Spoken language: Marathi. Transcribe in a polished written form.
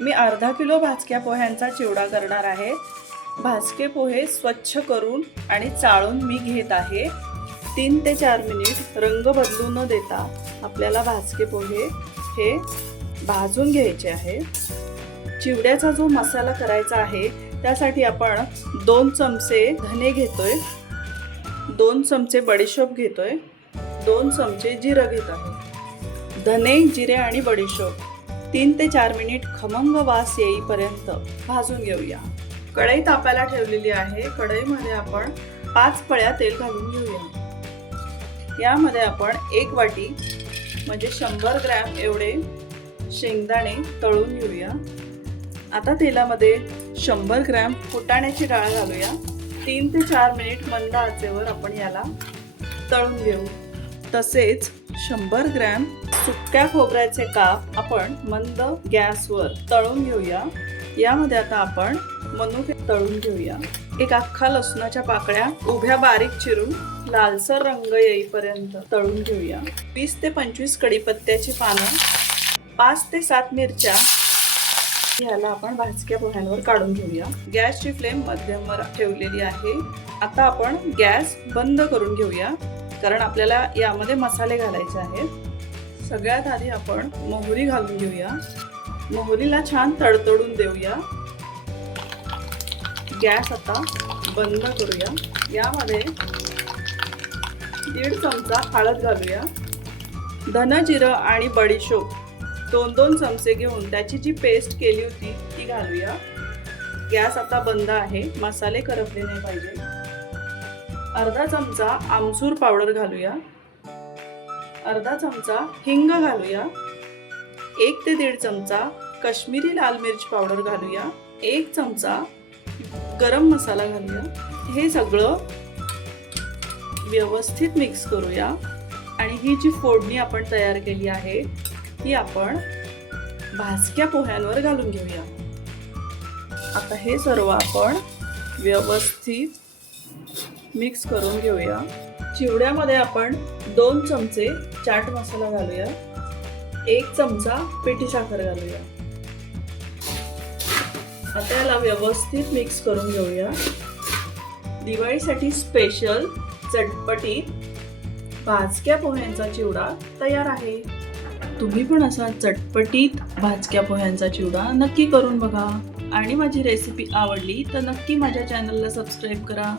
मी अर्धा किलो भाजक्या पोह्यांचा चिवडा करणार आहे। भाजके पोहे स्वच्छ करून आणि चाळून मी घेत आहे। 3 ते 4 मिनिट रंग बदलू न देता आपल्याला भाजके पोहे हे भाजून घ्यायचे आहे। चिवड्याचा जो मसाला करायचा आहे त्यासाठी आपण 2 चमचे धने घेतोय, 2 चमचे बडीशोप घेतोय, 2 चमचे जिरं घेत आहे। धने, जिरे आणि बडीशोप 3 ते 4 मिनिट खमंग वास येईपर्यंत भाजून घेऊया। कढई तापायला ठेवलेली आहे। कढईमध्ये आपण 5 पळ्या तेल घालून घेऊया। यामध्ये आपण 1 वाटी म्हणजे 100 ग्रॅम एवढे शेंगदाणे तळून घेऊया। आता तेलामध्ये 100 ग्रॅम फुटाण्याची डाळ घालूया। 3 ते 4 मिनिट मंद आचेवर आपण याला तळून घेऊ। तसेच 100 ग्रॅम सुक्या खोबऱ्याचे काप आपण मंद गॅसवर तळून घेऊया। यामध्ये आता आपण मनुके तळून घेऊया। एक अख्खा लसणाच्या पाकळ्या उभ्या बारीक चिरून लालसर रंग येईपर्यंत तळून घेऊया। 20 ते 25 कढीपत्त्याची पानं, 5 ते 7 मिरच्या याला आपण भाजक्या पोह्यांवर काढून घेऊया। गॅसची फ्लेम मध्यमवर ठेवलेली आहे। आता आपण गॅस बंद करून घेऊया कारण आपल्याला यामध्ये मसाले घालायचे आहेत। सगळ्यात आधी आपण मोहरी घालून घेऊया। मोहरीला छान तडतडून देऊया। गॅस आता बंद करूया। यामध्ये 1.5 चमचा हळद घालूया। धन, जिरं आणि बडीशोप 2-2 चमचे घेऊन त्याची जी पेस्ट केली होती ती घालूया। गॅस आता बंद आहे, मसाले करपले नाही पाहिजे। अर्धा चमचा आमचूर पावडर घालूया। अर्धा चमचा हिंग घालूया। 1 ते 1.5 चमचा काश्मीरी लाल मिर्च पावडर घालूया। 1 चमचा गरम मसाला घालूया। हे सगळं व्यवस्थित मिक्स करूया आणि ही जी फोडणी आपण तयार केली आहे ती आपण भाजक्या पोह्यांवर घालून घेऊया। आता हे सर्व आपण व्यवस्थित मिक्स करून घेऊया। चिवड्यामध्ये आपण 2 चमचे चाट मसाला घालूया। 1 चमचा पिठी साखर घालूया। आता याला व्यवस्थित मिक्स करून घेऊया। दिवाळीसाठी स्पेशल चटपटीत भाजक्या पोह्यांचा चिवडा तयार आहे। तुम्ही पण असा चटपटीत भाजक्या पोह्यांचा चिवडा नक्की करून बघा आणि माझी रेसिपी आवडली तर नक्की माझ्या चॅनलला सबस्क्राईब करा।